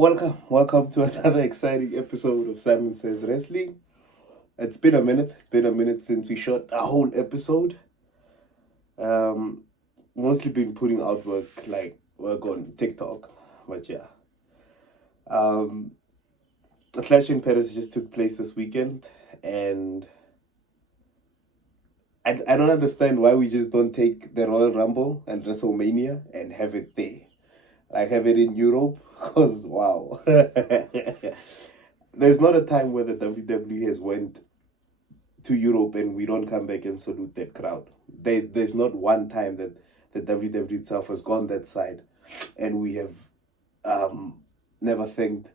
Welcome to another exciting episode of Simon Says Wrestling. It's been a minute. It's been a minute since we shot a whole episode. Um, Mostly been putting out work on TikTok, but yeah. Um, Clash in Paris just took place this weekend, and I don't understand why we just don't take the Royal Rumble and WrestleMania and have it there, like have it in Europe. Cause wow, there's not a time where the WWE has went to Europe and we don't come back and salute that crowd. There's not one time that the WWE itself has gone that side, and we have um, never thanked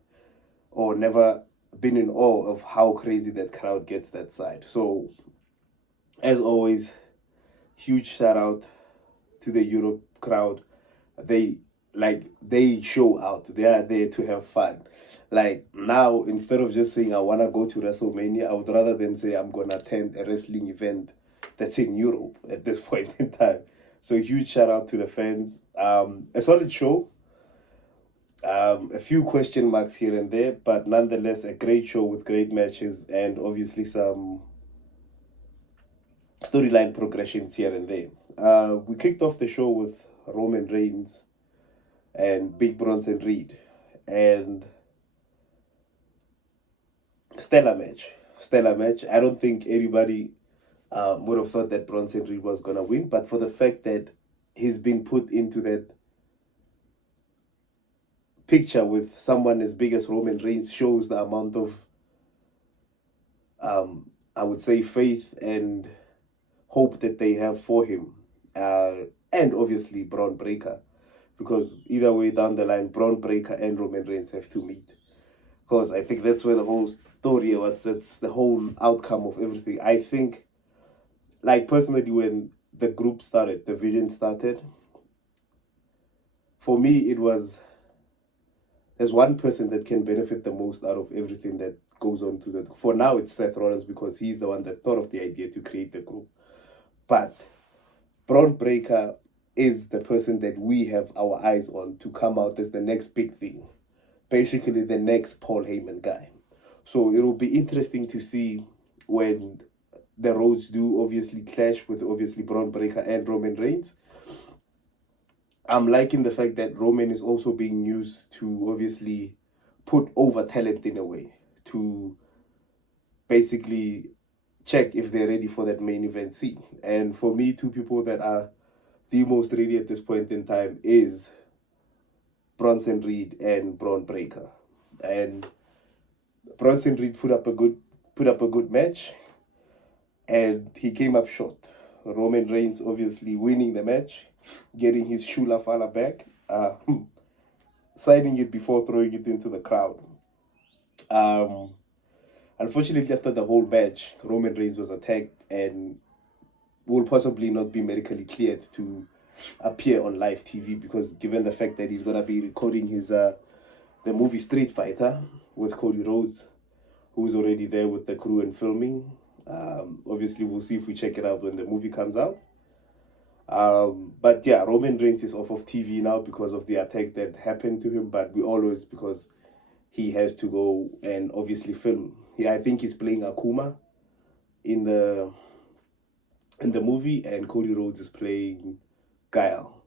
or never been in awe of how crazy that crowd gets that side. So, as always, huge shout out to the Europe crowd. They they show out. They are there to have fun. Like now, instead of just saying I wanna go to WrestleMania, I would rather than say I'm gonna attend a wrestling event that's in Europe at this point in time. So huge shout out to the fans. A solid show. A few question marks here and there, but nonetheless a great show with great matches and obviously some storyline progressions here and there. We kicked off the show with Roman Reigns and Big Bronson Reed, and stellar match. Stellar match. I don't think anybody would have thought that Bronson Reed was gonna win, but for the fact that he's been put into that picture with someone as big as Roman Reigns shows the amount of I would say faith and hope that they have for him. And obviously Braun Breaker. Because either way down the line, Braun Breaker and Roman Reigns have to meet. Because I think that's where the whole story was, that's the whole outcome of everything. I think, like personally, when the group started, the vision started, for me, it was there's one person that can benefit the most out of everything that goes on to the. For now, it's Seth Rollins because he's the one that thought of the idea to create the group. But Braun Breaker is the person that we have our eyes on to come out as the next big thing. Basically, the next Paul Heyman guy. So it will be interesting to see when the roads do obviously clash with obviously Braun Breaker and Roman Reigns. I'm liking the fact that Roman is also being used to obviously put over talent in a way to basically check if they're ready for that main event scene. And for me, two people that are the most ready at this point in time is Bronson Reed and Braun Breaker. And Bronson Reed put up a good match, and he came up short. Roman Reigns obviously winning the match, getting his Shula Fala back, signing it before throwing it into the crowd. Unfortunately, after the whole match, Roman Reigns was attacked and will possibly not be medically cleared to appear on live TV because given the fact that he's gonna be recording his the movie Street Fighter with Cody Rhodes, who's already there with the crew and filming. Obviously, we'll see if we check it out when the movie comes out. But yeah, Roman Reigns is off of TV now because of the attack that happened to him. But we always because he has to go and obviously film. I think he's playing Akuma in the movie, and Cody Rhodes is playing Guile.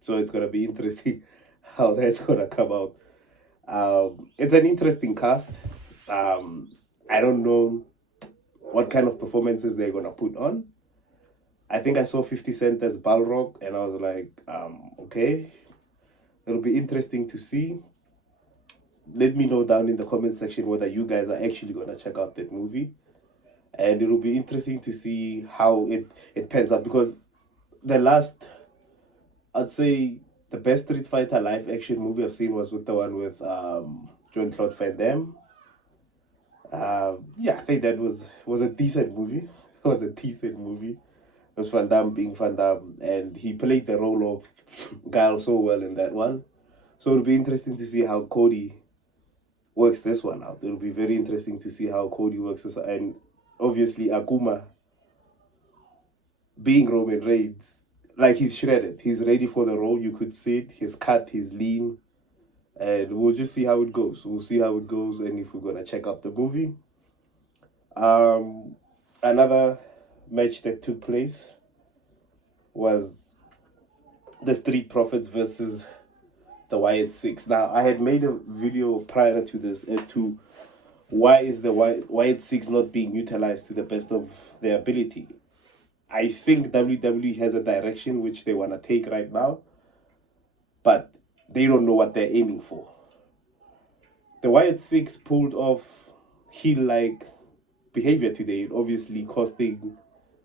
So it's gonna be interesting how that's gonna come out. It's an interesting cast. I don't know what kind of performances they're gonna put on. I think I saw 50 Cent as Balrog, and I was like, okay, it'll be interesting to see. Let me know down in the comment section whether you guys are actually gonna check out that movie, and it'll be interesting to see how it pans out because the last, I'd say the best Street Fighter live action movie I've seen was with the one with Jean-Claude Van Damme. Yeah, I think that was a decent movie. It was a decent movie. It was Van Damme being Van Damme, and he played the role of Guile so well in that one. So it'll be interesting to see how Cody works this one out. It'll be very interesting to see how Cody works this, and obviously Akuma being Roman Reigns, like he's shredded. He's ready for the role. You could see it. He's cut. He's lean. and we'll just see how it goes. We'll see how it goes, and if we're gonna check out the movie. Another match that took place was the Street Profits versus the Wyatt Six. Now, I had made a video prior to this as to why is the Wyatt Six not being utilized to the best of their ability. I think WWE has a direction which they want to take right now, but they don't know what they're aiming for. The Wyatt Six pulled off heel-like behavior today, obviously costing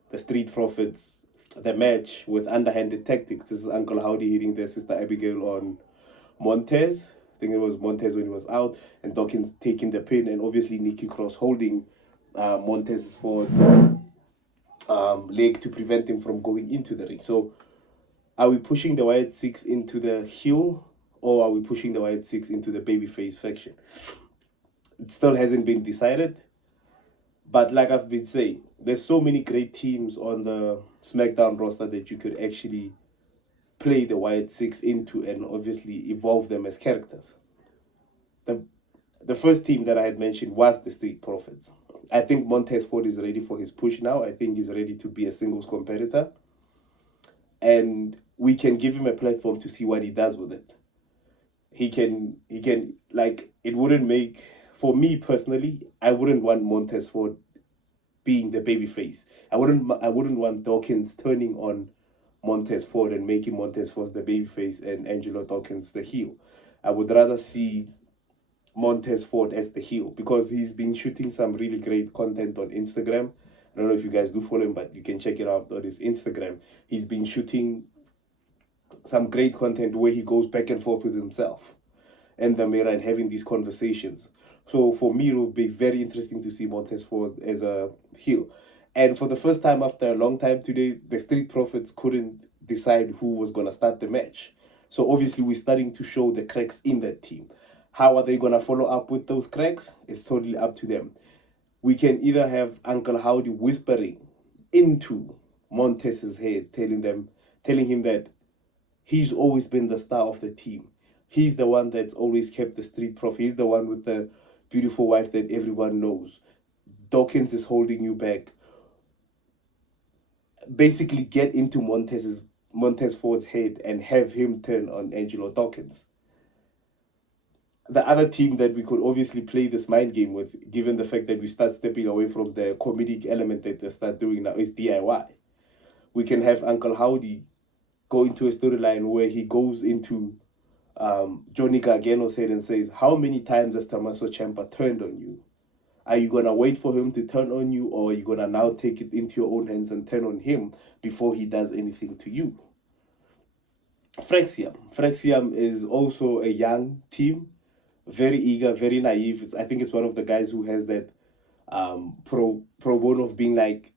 the Street Profits the match with underhanded tactics. This is Uncle Howdy hitting their sister Abigail on Montez. I think it was Montez when he was out, and Dawkins taking the pin, and obviously Nikki Cross holding Montez's Ford's leg to prevent him from going into the ring. So, are we pushing the Wyatt Six into the heel, or are we pushing the Wyatt Six into the babyface faction? It still hasn't been decided. But like I've been saying, there's so many great teams on the SmackDown roster that you could actually play the Wyatt Six into and obviously evolve them as characters. The first team that I had mentioned was the Street Profits. I think Montez Ford is ready for his push now. I think he's ready to be a singles competitor. And we can give him a platform to see what he does with it. He can like, it wouldn't make, for me personally, I wouldn't want Montez Ford being the babyface. I wouldn't want Dawkins turning on Montez Ford and making Montez Ford the babyface and Angelo Dawkins the heel. I would rather see Montez Ford as the heel, because he's been shooting some really great content on Instagram. I don't know if you guys do follow him, but you can check it out on his Instagram. He's been shooting some great content where he goes back and forth with himself and the mirror and having these conversations. So for me, it will be very interesting to see Montez Ford as a heel. And for the first time after a long time today, the Street Profits couldn't decide who was going to start the match. So obviously we're starting to show the cracks in that team. How are they going to follow up with those cracks? It's totally up to them. We can either have Uncle Howdy whispering into Montez's head, telling him that he's always been the star of the team. He's the one that's always kept the Street Profit. He's the one with the beautiful wife that everyone knows. Dawkins is holding you back. Basically get into Montez Ford's head and have him turn on Angelo Dawkins. The other team that we could obviously play this mind game with, given the fact that we start stepping away from the comedic element that they start doing now, is DIY. We can have Uncle Howdy go into a storyline where he goes into Johnny Gargano's head and says, how many times has Tommaso Ciampa turned on you? Are you going to wait for him to turn on you, or are you going to now take it into your own hands and turn on him before he does anything to you? Frexium is also a young team, very eager, very naive. I think it's one of the guys who has that pro bono of being like,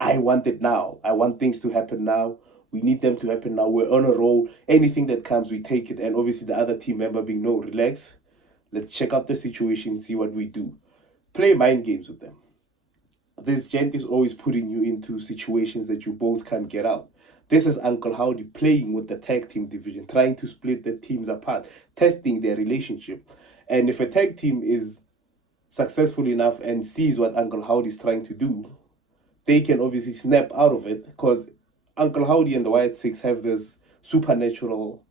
I want it now. I want things to happen now. We need them to happen now. We're on a roll. Anything that comes, we take it. And obviously the other team member being, no, relax. Let's check out the situation, see what we do. Play mind games with them. This gent is always putting you into situations that you both can't get out. This is Uncle Howdy playing with the tag team division, trying to split the teams apart, testing their relationship. And if a tag team is successful enough and sees what Uncle Howdy is trying to do, they can obviously snap out of it, because Uncle Howdy and the Wyatt Six have this supernatural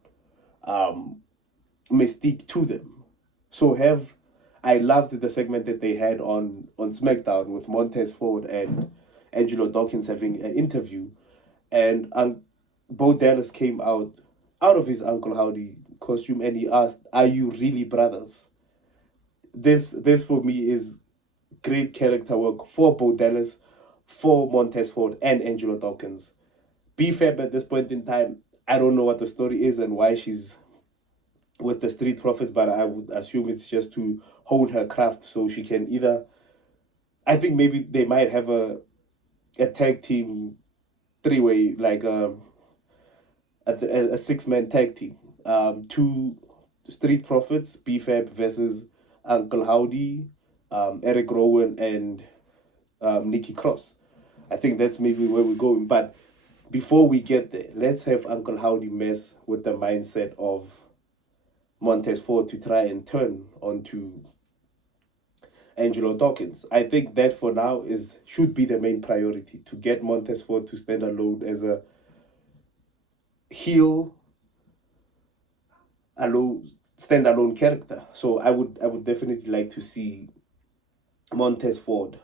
mystique to them. So I loved the segment that they had on SmackDown with Montez Ford and Angelo Dawkins having an interview, and Bo Dallas came out of his Uncle Howdy costume and he asked, "Are you really brothers?" This for me is great character work for Bo Dallas, for Montez Ford and Angelo Dawkins. B-Fab at this point in time, I don't know what the story is and why she's with the Street Profits, but I would assume it's just to hold her craft so she can either, I think maybe they might have a tag team three-way, like a six-man tag team. Two Street Profits, B-Fab versus Uncle Howdy, Eric Rowan, and Nikki Cross. I think that's maybe where we're going. But before we get there, let's have Uncle Howdy mess with the mindset of Montez Ford to try and turn onto Angelo Dawkins. I think that for now should be the main priority, to get Montez Ford to stand alone as a heel, standalone character. So I would definitely like to see Montez Ford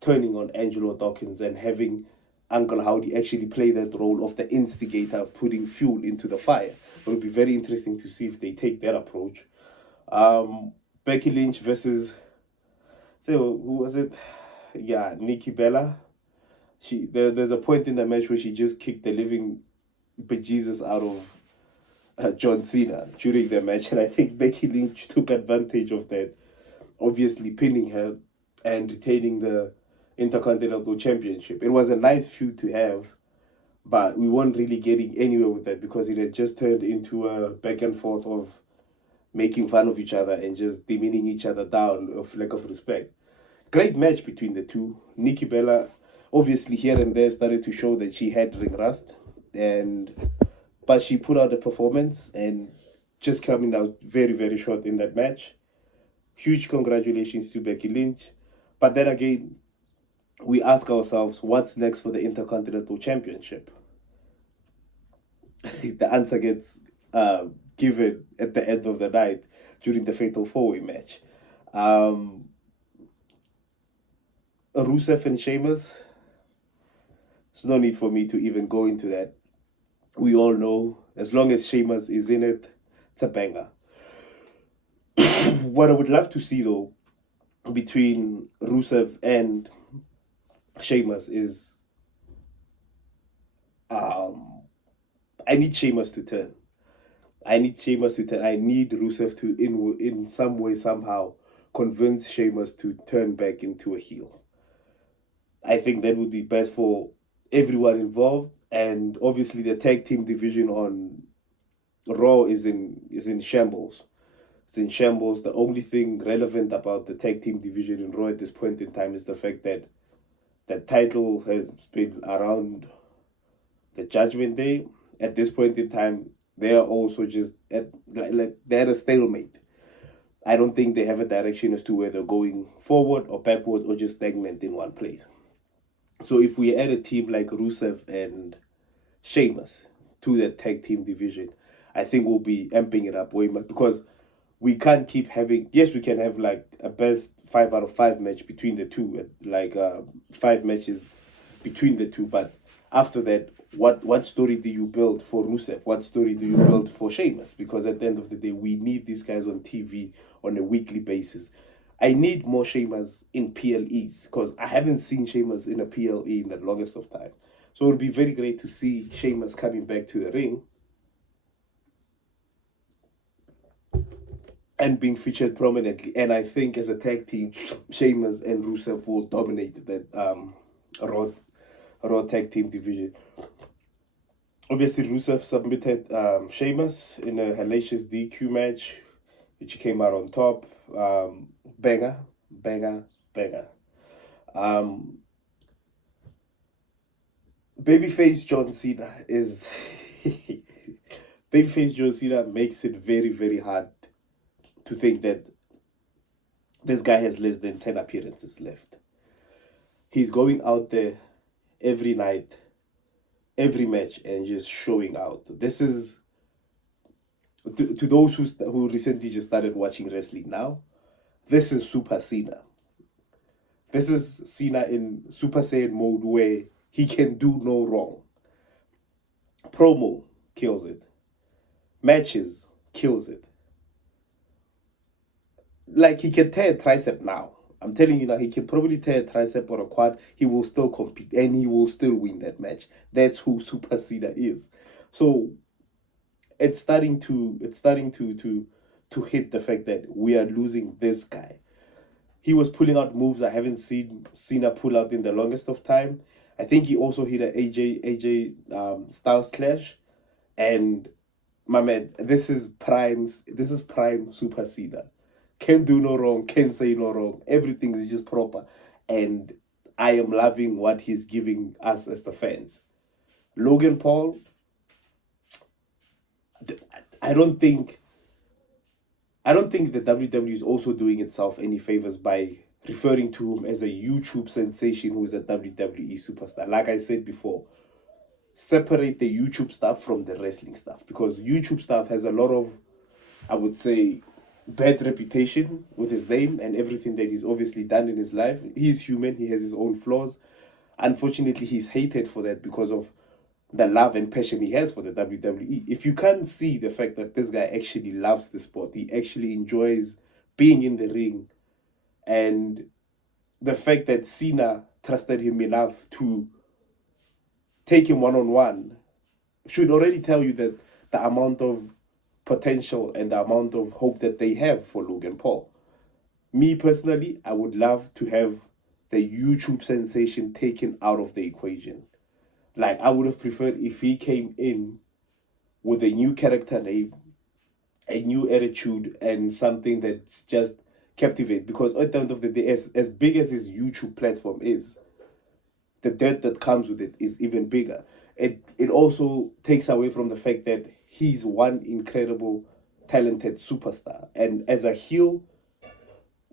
turning on Angelo Dawkins and having Uncle Howdy actually play that role of the instigator of putting fuel into the fire. It would be very interesting to see if they take that approach. Becky Lynch versus, so who was it? Yeah, Nikki Bella. There's a point in the match where she just kicked the living bejesus out of John Cena during the match, and I think Becky Lynch took advantage of that, obviously pinning her and retaining the Intercontinental Championship. It was a nice feud to have, but we weren't really getting anywhere with that because it had just turned into a back and forth of making fun of each other and just demeaning each other down of lack of respect. Great match between the two. Nikki Bella, obviously here and there, started to show that she had ring rust, but she put out a performance and just coming out very, very short in that match. Huge congratulations to Becky Lynch. But then again, we ask ourselves, what's next for the Intercontinental Championship? The answer gets given at the end of the night during the Fatal 4-Way match. Rusev and Sheamus, there's no need for me to even go into that. We all know, as long as Sheamus is in it, it's a banger. What I would love to see, though, between Rusev and Sheamus is, I need Sheamus to turn. I need Rusev to, in some way, somehow, convince Sheamus to turn back into a heel. I think that would be best for everyone involved, and obviously the tag team division on Raw is in shambles. It's in shambles. The only thing relevant about the tag team division in Raw at this point in time is the fact that the title has been around the Judgment Day. At this point in time, they are also just they're at a stalemate. I don't think they have a direction as to whether they're going forward or backward or just stagnant in one place. So if we add a team like Rusev and Sheamus to that tag team division, I think we'll be amping it up way much, because we can't keep having, yes, we can have like a best 5 out of 5 match between the two, like 5 matches between the two, but after that, what story do you build for Rusev? What story do you build for Sheamus? Because at the end of the day, we need these guys on TV on a weekly basis. I need more Sheamus in PLEs, because I haven't seen Sheamus in a PLE in the longest of time. So it would be very great to see Sheamus coming back to the ring and being featured prominently. And I think as a tag team, Sheamus and Rusev will dominate that Raw tag team division. Obviously, Rusev submitted Sheamus in a hellacious DQ match, which came out on top. Banger. Babyface John Cena is... Babyface John Cena makes it very, very hard to think that this guy has less than 10 appearances left. He's going out there every night, every match, and just showing out. This is, to those who recently just started watching wrestling now, this is Super Cena. This is Cena in Super Saiyan mode, where he can do no wrong. Promo kills it. Matches kills it. Like, he can tear a tricep now. I'm telling you now, he can probably tear a tricep or a quad. He will still compete and he will still win that match. That's who Super Cena is. So it's starting to hit the fact that we are losing this guy. He was pulling out moves I haven't seen Cena pull out in the longest of time. I think he also hit an AJ Styles clash, and my man, this is prime Super Cena. Can't do no wrong, can't say no wrong. Everything is just proper. And I am loving what he's giving us as the fans. Logan Paul, I don't think I don't think the WWE is also doing itself any favors by referring to him as a YouTube sensation who is a WWE superstar. Like I said before, separate the YouTube stuff from the wrestling stuff, because YouTube stuff has a lot of, I would say, bad reputation with his name and everything that he's obviously done in his life. He's human, he has his own flaws. Unfortunately, he's hated for that because of the love and passion he has for the WWE. If you can't see the fact that this guy actually loves the sport, he actually enjoys being in the ring, and the fact that Cena trusted him enough to take him one on one should already tell you that the amount of potential and the amount of hope that they have for Logan Paul. Me personally, I would love to have the YouTube sensation taken out of the equation. Like, I would have preferred if he came in with a new character name, a new attitude, and something that's just captivate. Because at the end of the day, as big as his YouTube platform is, the dirt that comes with it is even bigger. It also takes away from the fact that he's one incredible, talented superstar. And as a heel,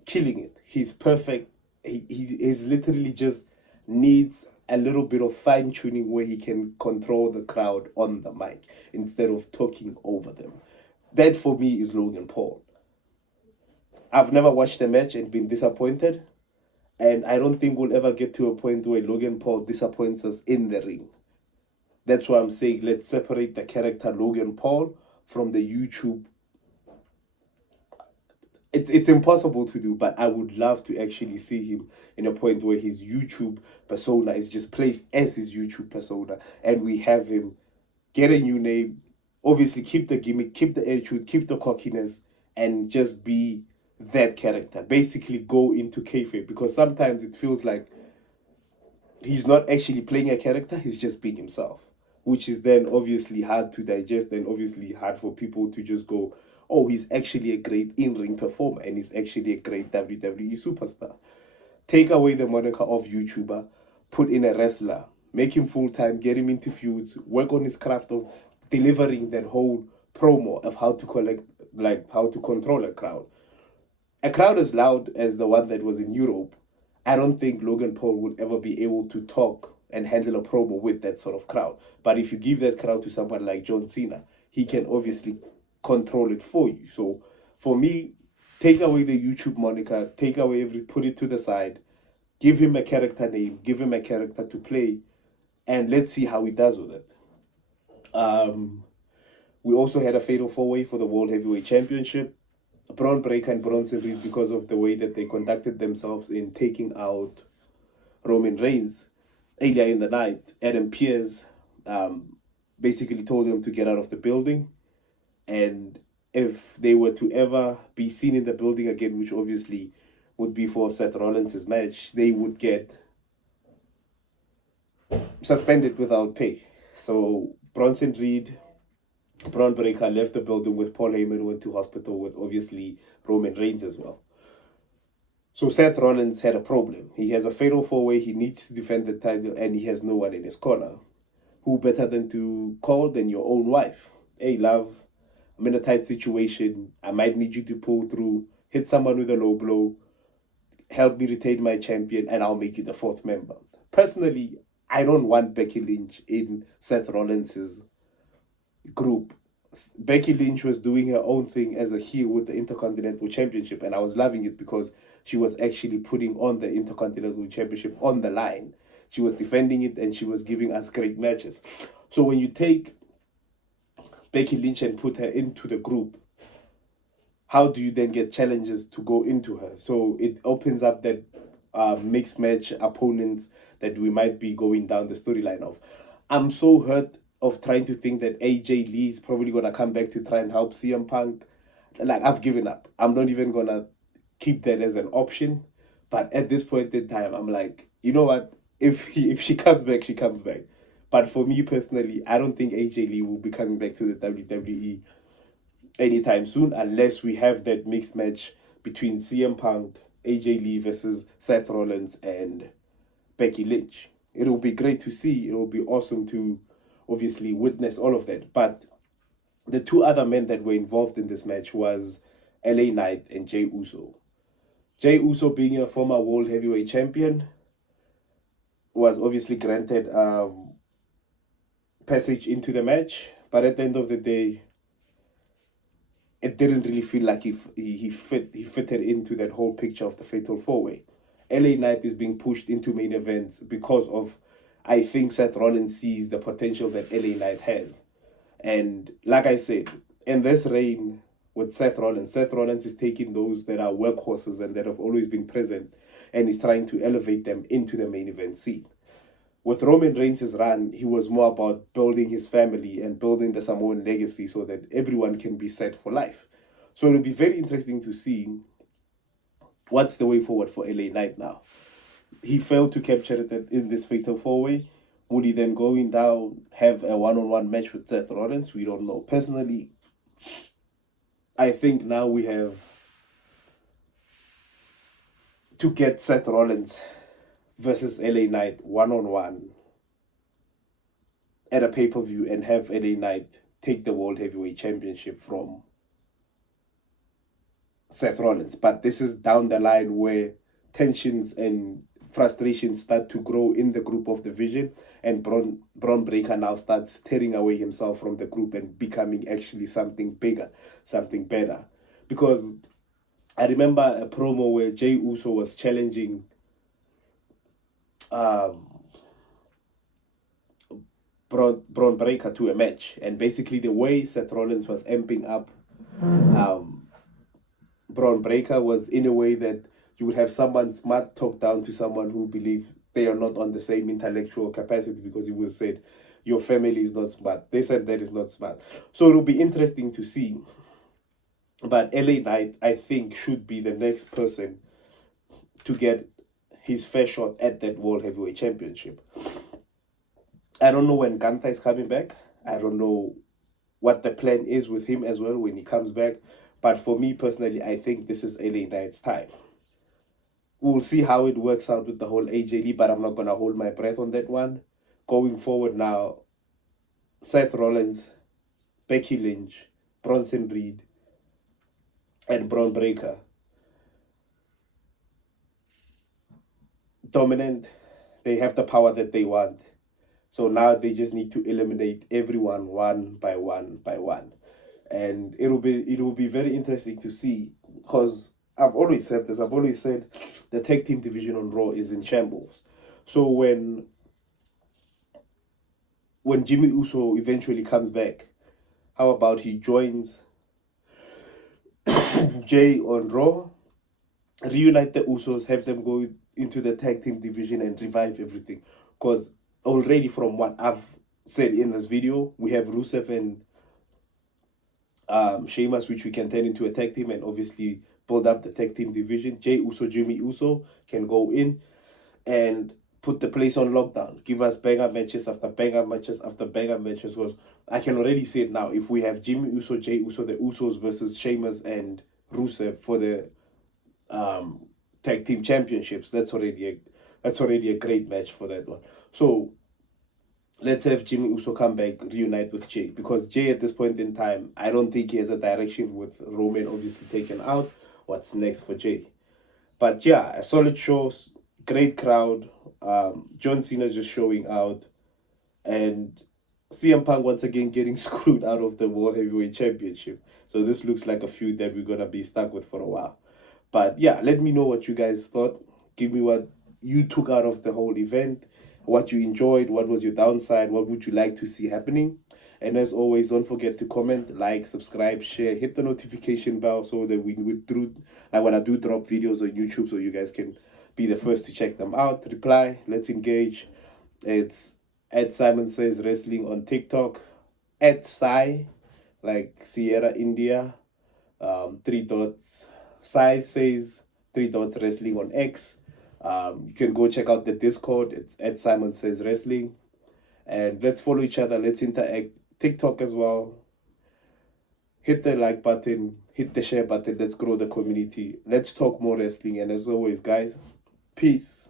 killing it. He's perfect. He's literally just needs a little bit of fine tuning where he can control the crowd on the mic instead of talking over them. That for me is Logan Paul. I've never watched a match and been disappointed, and I don't think we'll ever get to a point where Logan Paul disappoints us in the ring. That's why I'm saying let's separate the character Logan Paul from the YouTube. It's impossible to do, but I would love to actually see him in a point where his YouTube persona is just placed as his YouTube persona, and we have him get a new name, obviously keep the gimmick, keep the attitude, keep the cockiness, and just be that character. Basically go into kayfabe, because sometimes it feels like he's not actually playing a character, he's just being himself, which is then obviously hard to digest and obviously hard for people to just go, oh, he's actually a great in-ring performer and he's actually a great WWE superstar. Take away the moniker of YouTuber, put in a wrestler, make him full-time, get him into feuds, work on his craft of delivering that whole promo of how to collect, like how to control a crowd. A crowd as loud as the one that was in Europe, I don't think Logan Paul would ever be able to talk and handle a promo with that sort of crowd. But if you give that crowd to someone like John Cena, he can obviously control it for you. So for me, take away the YouTube moniker, take away put it to the side, give him a character name, give him a character to play, and let's see how he does with it. We also had a fatal four-way for the World Heavyweight Championship. Braun Breaker and Bronson Reed, because of the way that they conducted themselves in taking out Roman Reigns earlier in the night. Adam Pearce basically told them to get out of the building, and if they were to ever be seen in the building again, which obviously would be for Seth Rollins' match, they would get suspended without pay. So Bronson Reed, Braun Breaker left the building with Paul Heyman, went to hospital with obviously Roman Reigns as well. So Seth Rollins had a problem. He has a fatal four-way, he needs to defend the title, and he has no one in his corner. Who better than to call than your own wife? Hey, love, I'm in a tight situation. I might need you to pull through, hit someone with a low blow, help me retain my champion, and I'll make you the fourth member. Personally, I don't want Becky Lynch in Seth Rollins' group. Becky Lynch was doing her own thing as a heel with the Intercontinental Championship, and I was loving it because she was actually putting on the Intercontinental Championship on the line. She was defending it and she was giving us great matches. So when you take Becky Lynch and put her into the group, how do you then get challenges to go into her? So it opens up that mixed match opponents that we might be going down the storyline of. I'm so hurt of trying to think that AJ Lee is probably going to come back to try and help CM Punk. Like, I've given up. I'm not even going to keep that as an option. But at this point in time, I'm like, you know what? If she comes back, she comes back. But for me personally, I don't think AJ Lee will be coming back to the WWE anytime soon unless we have that mixed match between CM Punk, AJ Lee versus Seth Rollins and Becky Lynch. It will be great to see. It will be awesome to obviously witness all of that. But the two other men that were involved in this match was LA Knight and Jey Uso. Jey Uso, being a former World Heavyweight Champion, was obviously granted passage into the match, but at the end of the day, it didn't really feel like he fitted into that whole picture of the Fatal 4-Way. LA Knight is being pushed into main events because of, I think, Seth Rollins sees the potential that LA Knight has. And like I said, in this reign with Seth Rollins is taking those that are workhorses and that have always been present, and he's trying to elevate them into the main event scene. With Roman Reigns' run, he was more about building his family and building the Samoan legacy so that everyone can be set for life. So it'll be very interesting to see what's the way forward for LA Knight now. He failed to capture it in this Fatal 4-Way. Would he then go in down, have a one-on-one match with Seth Rollins? We don't know. Personally, I think now we have to get Seth Rollins versus LA Knight one-on-one at a pay-per-view and have LA Knight take the World Heavyweight Championship from Seth Rollins. But this is down the line where tensions and frustrations start to grow in the group of division, and Braun Breaker now starts tearing away himself from the group and becoming actually something bigger, something better. Because I remember a promo where Jey Uso was challenging Braun Breaker to a match, and basically the way Seth Rollins was amping up Braun Breaker was in a way that you would have someone smart talk down to someone who believe they are not on the same intellectual capacity, because he would said your family is not smart. They said that is not smart. So it'll be interesting to see. But LA Knight, I think, should be the next person to get his fair shot at that World Heavyweight Championship. I don't know when Gunther is coming back. I don't know what the plan is with him as well when he comes back. But for me personally, I think this is LA Knight's time. We'll see how it works out with the whole AJ Lee, but I'm not going to hold my breath on that one. Going forward now, Seth Rollins, Becky Lynch, Bronson Reed, and Braun Breaker. Dominant. They have the power that they want. So now they just need to eliminate everyone one by one by one. And it will be very interesting to see, because I've always said this. I've always said the tag team division on Raw is in shambles. So when Jimmy Uso eventually comes back, how about he joins Jay on Raw, reunite the Usos, have them go into the tag team division and revive everything? Because already from what I've said in this video, we have Rusev and Sheamus, which we can turn into a tag team and obviously build up the tag team division. Jey Uso, Jimmy Uso can go in and put the place on lockdown. Give us banger matches after banger matches after banger matches. Because I can already see it now. If we have Jimmy Uso, Jey Uso, the Usos versus Sheamus and Rusev for the tag team championships, that's already a great match for that one. So let's have Jimmy Uso come back, reunite with Jay. Because Jay at this point in time, I don't think he has a direction with Roman obviously taken out. What's next for Jay? But yeah, a solid show, great crowd. John Cena just showing out. And CM Punk once again getting screwed out of the World Heavyweight Championship. So this looks like a feud that we're going to be stuck with for a while. But yeah, let me know what you guys thought. Give me what you took out of the whole event, what you enjoyed, what was your downside, what would you like to see happening. And as always, don't forget to comment, like, subscribe, share, hit the notification bell so that when I do drop videos on YouTube, so you guys can be the first to check them out. Reply, let's engage. It's at Simon Says Wrestling on TikTok, at Sai, like Sierra India, 3 dots, Sai Says 3 dots Wrestling on X. You can go check out the Discord. It's at Simon Says Wrestling. And let's follow each other. Let's interact. TikTok as well. Hit the like button. Hit the share button. Let's grow the community. Let's talk more wrestling. And as always, guys, peace.